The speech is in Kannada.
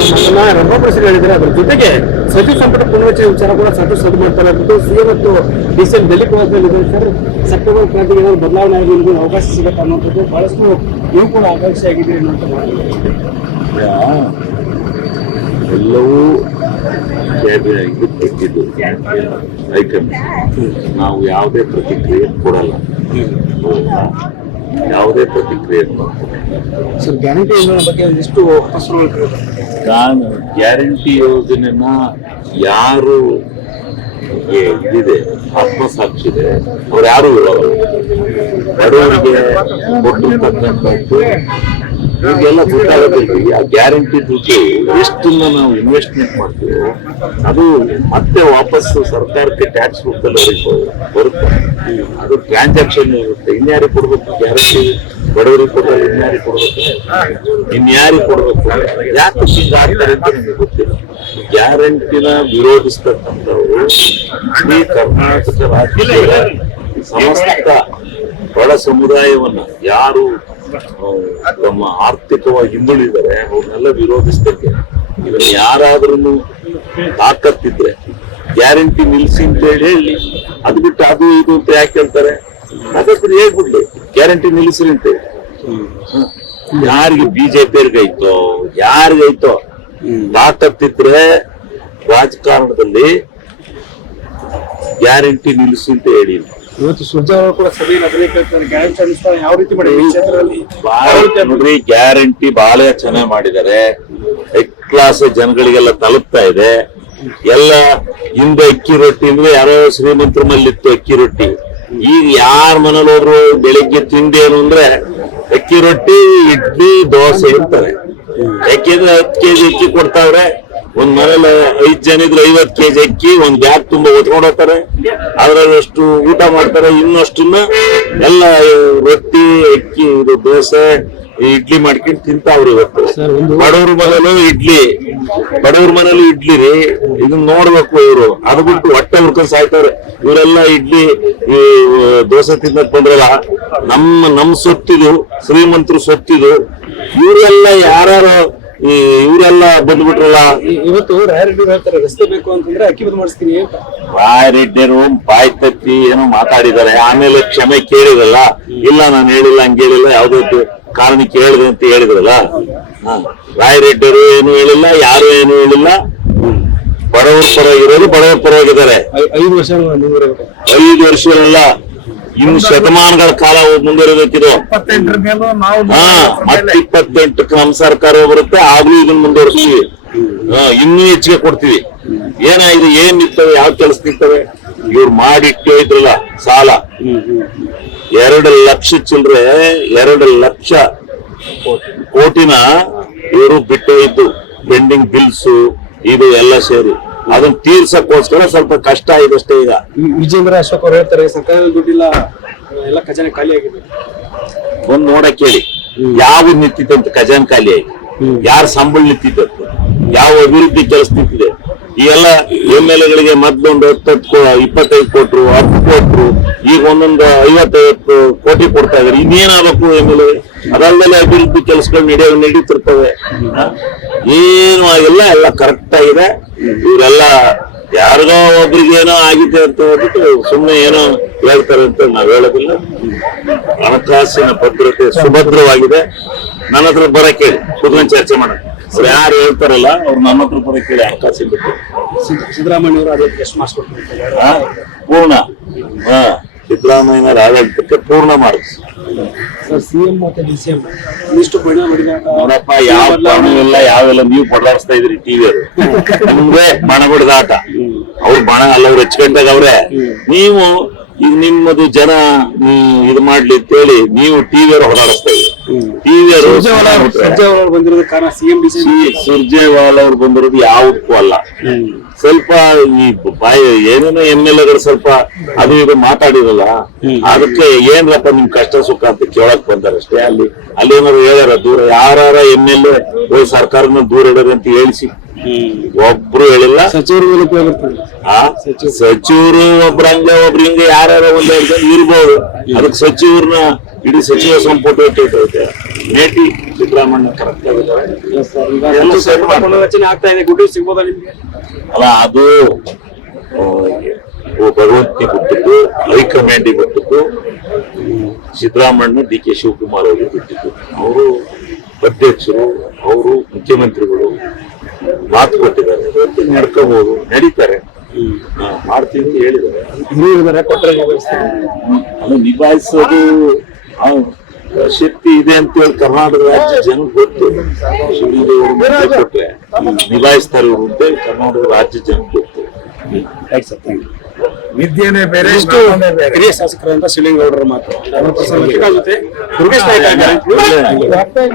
ಅದನ್ನ ರಂಭಾಪುರಸರು ಹೇಳಿದ್ದಾರೆ. ಅದ್ರ ಜೊತೆಗೆ ಸಚಿವ ಸಂಪುಟ ಪುನರ್ರಚನೆ ವಿಚಾರ ಕೂಡ ಸದ್ದು ಮಾಡ್ತಾರೆ ಅಂತ ಸಿಎಂ ಮತ್ತು ಡಿಸಿಎಂ ಡೆಲ್ಲಿ ಪ್ರವಾಸದಲ್ಲಿದ್ದಾರೆ ಸರ್. ಸೆಪ್ಟೆಂಬರ್ ಕ್ರಾಂತಿಗೆ ಏನಾದ್ರು ಬದಲಾವಣೆ ಆಗಿ ನಿಮಗೂ ಅವಕಾಶ ಸಿಗುತ್ತೆ ಅನ್ನೋಂಥದ್ದು ಬಹಳಷ್ಟು ನೀವು ಕೂಡ ಆಕಾಂಕ್ಷಿ ಆಗಿದ್ದೀರಿ ಅನ್ನೋಂಥ ಎಲ್ಲವೂ ಬಿಟ್ಟಿದ್ದು ಹೈಕಮಾಂಡ್. ನಾವು ಯಾವುದೇ ಪ್ರತಿಕ್ರಿಯೆ ಕೊಡಲ್ಲ, ಯಾವುದೇ ಪ್ರತಿಕ್ರಿಯೆ ಸರ್. ಗ್ಯಾರಂಟಿ ಯೋಜನೆ ಬಗ್ಗೆ ಎಷ್ಟು ಗ್ಯಾರಂಟಿ ಯೋಜನೆನ ಯಾರು ಇದಿದೆ ಆತ್ಮಸಾಕ್ಷಿದೆ ಅವ್ರು ಯಾರು ಇರೋಲ್ಲ. ಬಡವರಿಗೆ ಕೊಟ್ಟಿರ್ತಕ್ಕಂಥದ್ದು ಇವಾಗೆಲ್ಲ ಗೊತ್ತಾಗೋದಿಲ್ಲ. ಆ ಗ್ಯಾರಂಟಿ ದುಡ್ಡು ಎಷ್ಟನ್ನ ನಾವು ಇನ್ವೆಸ್ಟ್ಮೆಂಟ್ ಮಾಡ್ತೀವಿ ಅದು ಮತ್ತೆ ವಾಪಸ್ ಸರ್ಕಾರಕ್ಕೆ ಟ್ಯಾಕ್ಸ್ ರೂಪದಲ್ಲಿ ಅವ್ರಿಗೆ ಬರುತ್ತೆ. ಅದು ಟ್ರಾನ್ಸಾಕ್ಷನ್ ಇರುತ್ತೆ. ಇನ್ಯಾರಿಗೆ ಕೊಡ್ಬೇಕು ಗ್ಯಾರಂಟಿ? ಬಡವರಿಗೆ ಕೊಟ್ಟರೆ ಇನ್ಯಾರಿಗೆ ಕೊಡ್ಬೇಕು? ಇನ್ಯಾರಿಗೆ ಕೊಡ್ಬೇಕು? ಯಾಕೆ ಹಿಂಗ ಆಗ್ತಾರೆ ಅಂತ ನಿಮ್ಗೆ ಗೊತ್ತಿಲ್ಲ. ಗ್ಯಾರಂಟಿನ ವಿರೋಧಿಸ್ತಕ್ಕಂಥವ್ರು ಇಡೀ ಕರ್ನಾಟಕ ರಾಜ್ಯದ ಸಮಸ್ತ ಬಡ ಸಮುದಾಯವನ್ನ ಯಾರು ತಮ್ಮ ಆರ್ಥಿಕವಾಗಿ ಹಿಂದುಳಿದರೆ ಅವ್ರನ್ನೆಲ್ಲ ವಿರೋಧಿಸ್ತಕ್ಕೆ. ಇದನ್ನ ಯಾರಾದ್ರೂ ತಾಕತ್ತಿದ್ರೆ ಗ್ಯಾರಂಟಿ ನಿಲ್ಸಿ ಅಂತ ಹೇಳಿ ಅದು ಬಿಟ್ಟು ಅದು ಇದು ಅಂತ ಯಾಕೆ ಹೇಳ್ತಾರೆ? ಹಾಗಾದ್ರೆ ಹೇಳ್ಬಿಡ್ಲಿ ಗ್ಯಾರಂಟಿ ನಿಲ್ಲಿಸ್ರಿ ಅಂತ. ಯಾರಿಗೆ ಬಿಜೆಪಿಯರ್ಗೈತೋ ಯಾರಿಗೈತೋ ತಾಕತ್ತಿದ್ರೆ ರಾಜಕಾರಣದಲ್ಲಿ ಗ್ಯಾರಂಟಿ ನಿಲ್ಲಿಸಿ ಅಂತ ಹೇಳಿ. ಇವತ್ತು ಸುರ್ಜೇವಾಲ ಕೂಡ ಸಭೆಯಲ್ಲಿ ಗ್ಯಾರಂಟಿ ಅನುಷ್ಠಾನ ಯಾವ ರೀತಿ ನೋಡ್ರಿ, ಗ್ಯಾರಂಟಿ ಬಹಳ ಚೆನ್ನಾಗಿ ಮಾಡಿದ್ದಾರೆ. ಹೈ ಕ್ಲಾಸ್ ಜನಗಳಿಗೆಲ್ಲ ತಲುಪ್ತಾ ಇದೆ. ಎಲ್ಲ ಹಿಂದೆ ಅಕ್ಕಿ ರೊಟ್ಟಿ ಅಂದ್ರೆ ಯಾರೋ ಶ್ರೀಮಂತರ ಮಲ್ಲಿತ್ತು ಅಕ್ಕಿ ರೊಟ್ಟಿ. ಈಗ ಯಾರ ಮನೇಲಿ ಹೋದ್ರು ಬೆಳಿಗ್ಗೆ ತಿಂಡಿ ಏನು ಅಂದ್ರೆ ಅಕ್ಕಿ ರೊಟ್ಟಿ, ಇಡ್ಲಿ, ದೋಸೆ ಇರ್ತಾರೆ. ಯಾಕೆಂದ್ರೆ 10 ಕೆಜಿ ಅಕ್ಕಿ ಕೊಡ್ತಾವ್ರೆ. ಒಂದ್ ಮನೇಲಿ 5 ಜನ ಇದ್ರೆ 50 ಕೆಜಿ ಅಕ್ಕಿ ಒಂದ್ ಬ್ಯಾಗ್ ತುಂಬಾ ಹೊತ್ಕೊಂಡು ಹೋಗ್ತಾರೆ. ಅದ್ರಲ್ಲಿ ಅಷ್ಟು ಊಟ ಮಾಡ್ತಾರೆ. ಇನ್ನಷ್ಟನ್ನ ಎಲ್ಲ ರೊಟ್ಟಿ, ಅಕ್ಕಿ, ಇದು ದೋಸೆ, ಇಡ್ಲಿ ಮಾಡ್ಕೊಂಡು ತಿಂತಾವ್ರಿ. ಇವತ್ತು ಬಡವ್ರ ಮನೇಲೂ ಇಡ್ಲಿ ರೀ. ಇದನ್ನ ನೋಡ್ಬೇಕು ಇವ್ರು. ಅದು ಬಿಟ್ಟು ಹೊಟ್ಟೆ ಹುಡ್ಕೊಂಡು ಸಾಯ್ತಾರೆ. ಇವರೆಲ್ಲ ಇಡ್ಲಿ ದೋಸೆ ತಿನ್ನಕ್ ಬಂದ್ರಲ್ಲ, ನಮ್ ಸೊತ್ತಿದು, ಶ್ರೀಮಂತರು ಸೊತ್ತಿದು. ಇವರೆಲ್ಲ ಯಾರು ಇವರೆಲ್ಲ ಬಂದ್ಬಿಟ್ರಲ್ಲ. ಇವತ್ತು ರಾಯರೆಡ್ಡಿ ಹೇಳ್ತಾರೆ ರಸ್ತೆ ಬೇಕು ಅಂತಂದ್ರೆ ಅಕ್ಕಿ ಬಂದ್ ಮಾಡಿಸ್ತೀನಿ ಅಂತ. ರಾಯರೆಡ್ಡಿಯರು ಬಾಯ್ ತಪ್ಪಿ ಏನೋ ಮಾತಾಡಿದ್ದಾರೆ. ಆಮೇಲೆ ಕ್ಷಮೆ ಕೇಳಿರಲ್ಲ. ಇಲ್ಲ ನಾನು ಹೇಳಿಲ್ಲ, ಹಂಗೆ ಹೇಳಿಲ್ಲ, ಯಾವ್ದು ಕಾರಣಕ್ಕೆ ಹೇಳಿದೆ ಅಂತ ಹೇಳಿದ್ರಲ್ಲ. ರಾಯರೆಡ್ಡಿಯರು ಏನು ಹೇಳಿಲ್ಲ, ಯಾರು ಏನು ಹೇಳಿಲ್ಲ. ಬಡವರ ಪರವಾಗಿರೋರು ಬಡವರ ಪರವಾಗಿದ್ದಾರೆ. 5 ವರ್ಷ 5 ವರ್ಷಗಳೆಲ್ಲ ಇನ್ನು ಶತಮಾನಗಳ ಕಾಲ ಮುಂದುವರಿಬೇಕಿದು. ಮತ್ತೆ 28ಕ್ಕೆ ನಮ್ಮ ಸರ್ಕಾರ ಬರುತ್ತೆ. ಆಗ್ಲೂ ಇದನ್ನ ಮುಂದುವರಿಸ್ತೀವಿ. ಇನ್ನೂ ಹೆಚ್ಚಿಗೆ ಕೊಡ್ತೀವಿ. ಏನಾಗಿದೆ, ಏನ್ ನಿರ್ತವೆ, ಯಾವ ಕೆಲಸ ನಿರ್ತವೆ? ಇವ್ರು ಮಾಡಿಟ್ಟು ಇದ್ರಲ್ಲ ಸಾಲ 2 ಲಕ್ಷ ಚಿಲ್ಲರೆ, 2 ಲಕ್ಷ ಕೋಟಿನ ಇವರು ಬಿಟ್ಟು ಇದ್ದು ಪೆಂಡಿಂಗ್ ಬಿಲ್ಸು ಇದು ಎಲ್ಲ ಸೇರಿ ಅದನ್ನ ತೀರ್ಸಕ್ಕೋಸ್ಕರ ಸ್ವಲ್ಪ ಕಷ್ಟ ಇದಷ್ಟೇ. ಈಗ ವಿಜೇಂದ್ರ ಅಶೋಕ್ ಅವ್ರು ಹೇಳ್ತಾರೆ ಸರ್ಕಾರದಲ್ಲಿ ದುಡ್ಡಿಲ್ಲ, ಎಲ್ಲ ಖಜಾನೆ ಖಾಲಿ ಆಗಿದೆ. ಒಂದ್ ನೋಡಕ್ ಹೇಳಿ, ಯಾವ ನಿಂತಿತ್ತಂತ ಖಜಾನೆ ಖಾಲಿ ಆಗಿ, ಯಾರ ಸಂಬಳ ನಿಂತಿತ್ತು, ಯಾವ ಅಭಿವೃದ್ಧಿ ಕೆಲಸ ನಿಂತಿದೆ. ಈ ಎಲ್ಲ MLA ಮೊದ್ಲೊಂದು 25 ಕೊಟ್ರು, 10 ಕೊಟ್ರು, ಈಗ ಒಂದೊಂದು 50 ಕೋಟಿ ಕೊಡ್ತಾ ಇದಾರೆ. ಇನ್ನೇನಾಗಬೇಕು MLA? ಅದಲ್ಲದೆ ಅಭಿವೃದ್ಧಿ ಕೆಲಸಗಳು ನಡೀತಿರ್ತವೆ. ಏನು ಆಗಿಲ್ಲ, ಎಲ್ಲ ಕರೆಕ್ಟ್ ಆಗಿದೆ. ಇವರೆಲ್ಲ ಯಾರಿಗೋ ಒಬ್ರಿಗೆ ಏನೋ ಆಗಿದೆ ಅಂತ ಹೇಳ್ಬಿಟ್ಟು ಸುಮ್ಮನೆ ಏನೋ ಹೇಳ್ತಾರೆ ಅಂತ ನಾವ್ ಹೇಳೋದಿಲ್ಲ. ಹಣಕಾಸಿನ ಭದ್ರತೆ ಸುಭದ್ರವಾಗಿದೆ. ನನ್ನ ಹತ್ರ ಬರಕ್ಕೆ ಕುತ್ಕೊಂಡು ಚರ್ಚೆ ಮಾಡೋಣ. ಯಾರು ಹೇಳ್ತಾರಲ್ಲ ಅವ್ರು ನಮ್ಮ ಹತ್ರ ಬರಕ್ಕೆ ಹಣಕಾಸಿನ ಬಿಟ್ಟು. ಸಿದ್ದರಾಮಯ್ಯ ಅವರು ಅದಕ್ಕೆ ಎಷ್ಟು ಮಾರ್ಕ್ಸ್ ಕೊಡ್ತಾರೆ? ಪೂರ್ಣ. ಸಿದ್ದರಾಮಯ್ಯನವರ ಆಡಳಿತಕ್ಕೆ ಪೂರ್ಣ ಮಾರ್ಕ್ಸ್. ಸಿಎಂ ಮತ್ತೆ ಡಿಸಿಎಂ ಇಷ್ಟು ಬಣ ನೋಡಪ್ಪ, ಯಾವ ಬಣವೆಲ್ಲ ಯಾವೆಲ್ಲ ನೀವು ಪಡಾಡಿಸ್ತಾ ಇದ್ರಿ ಟಿವಿಯವರು. ನಿಮ್ಗೆ ಬಣ ಬಿಡದಾಟ. ಅವ್ರು ಬಣ ಅಲ್ಲ, ಅವ್ರು ಹೆಚ್ಕೊಂಡಾಗ ಅವ್ರೆ. ನೀವು ಈಗ ನಿಮ್ಮದು ಜನ ಇದು ಮಾಡ್ಲಿ ಅಂತೇಳಿ ನೀವು ಟಿವಿಯವರು ಹೊರಡಿಸ್ತಾ ಇದ್ರಿ. ಟಿವಿಯವರು ಬಂದಿರೋದು ಕಾರಣ ಸುರ್ಜೇವಾಲ ಅವ್ರು ಬಂದಿರೋದು ಯಾವುದಕ್ಕೂ ಅಲ್ಲ. ಸ್ವಲ್ಪ ಈ ಏನೇನೋ MLAಗಳು ಸ್ವಲ್ಪ ಅದು ಇದು ಮಾತಾಡಿರಲ್ಲ, ಅದಕ್ಕೆ ಏನ್ರಪ್ಪ ನಿಮ್ ಕಷ್ಟ ಸುಖ ಅಂತ ಕೇಳಕ್ ಬಂದಾರ ಅಷ್ಟೇ. ಅಲ್ಲಿ ಏನಾದ್ರು ಹೇಳ್ಯಾರ ದೂರ, ಯಾರ MLA ಹೋಗಿ ಸರ್ಕಾರನ ದೂರ ಇಡೋದು ಅಂತ ಹೇಳಿಸಿ ಒಬ್ರು ಹೇಳಿಲ್ಲ. ಸಚಿವರು ಒಬ್ರಂಗೆ ಒಬ್ರು ಹಿಂಗೆ ಯಾರು ಒಂದ್ ಇರ್ಬೋದು. ಅದಕ್ಕೆ ಸಚಿವರನ್ನ ಇಡೀ ಸಚಿವ ಸಂಪುಟ ಮೇಟಿ ಸಿದ್ದರಾಮಣ್ಣ ಕರೆಕ್ಟ್ ಆಗಿದ್ದಾರೆ. ಎಲ್ಲ ಎಲ್ಲ ಸರಿ ಮಾಡ್ತಾರೆ. ಪುನರ್ರಚನೆ ಆಗ್ತಾ ಇದೆ, ಗುಡ್ ನ್ಯೂಸ್ ಸಿಗ್ಬೋದಾ ನಿಮ್ಗೆ? ಅಲ್ಲ ಅದು ಭಗವಂತನಿಗೆ ಬಿಟ್ಟಿದ್ದು, ಹೈಕಮಾಂಡಿಗೆ ಬಿಟ್ಟಿದ್ದು, ಸಿದ್ದರಾಮಣ್ಣ ಡಿ ಕೆ ಶಿವಕುಮಾರ್ ಅವರಿಗೆ ಬಿಟ್ಟಿದ್ದು. ಅವರು ಅಧ್ಯಕ್ಷರು, ಅವರು ಮುಖ್ಯಮಂತ್ರಿಗಳು ಮಾತು ಕೊಟ್ಟಿದ್ದಾರೆ, ನಡ್ಕೋಬಹುದು, ನಡೀತಾರೆ, ಮಾಡ್ತೀವಿ ಅಂತ ಹೇಳಿದ್ದಾರೆ. ಹಿರಿಯರಿದ್ದಾರೆ, ಕೊಟ್ಟರೆ ಅದು ನಿಭಾಯಿಸೋದು ಶಕ್ತಿ ಇದೆ ಅಂತ ಹೇಳಿ ಕರ್ನಾಟಕ ರಾಜ್ಯ ಜನಕ್ಕೆ ಗೊತ್ತು. ಶಿವಲಿಂಗ ಕೊಟ್ರೆ ನಿಭಾಯಿಸ್ತಾರೆ ಇವರು ಅಂತ ಹೇಳಿ ಕರ್ನಾಟಕ ರಾಜ್ಯ ಜನಕ್ಕೆ ಗೊತ್ತು. ವಿದ್ಯೆನೇ ಬೇರೆ, ಎಷ್ಟು ಹಿರಿಯ ಶಾಸಕರಂತ ಶಿವಲಿಂಗೌಡರ ಮಾತು. ಜೊತೆ ದುರ್ಗೇಶ್ ನಾಯ್ಕ ಇದ್ದಾರೆ.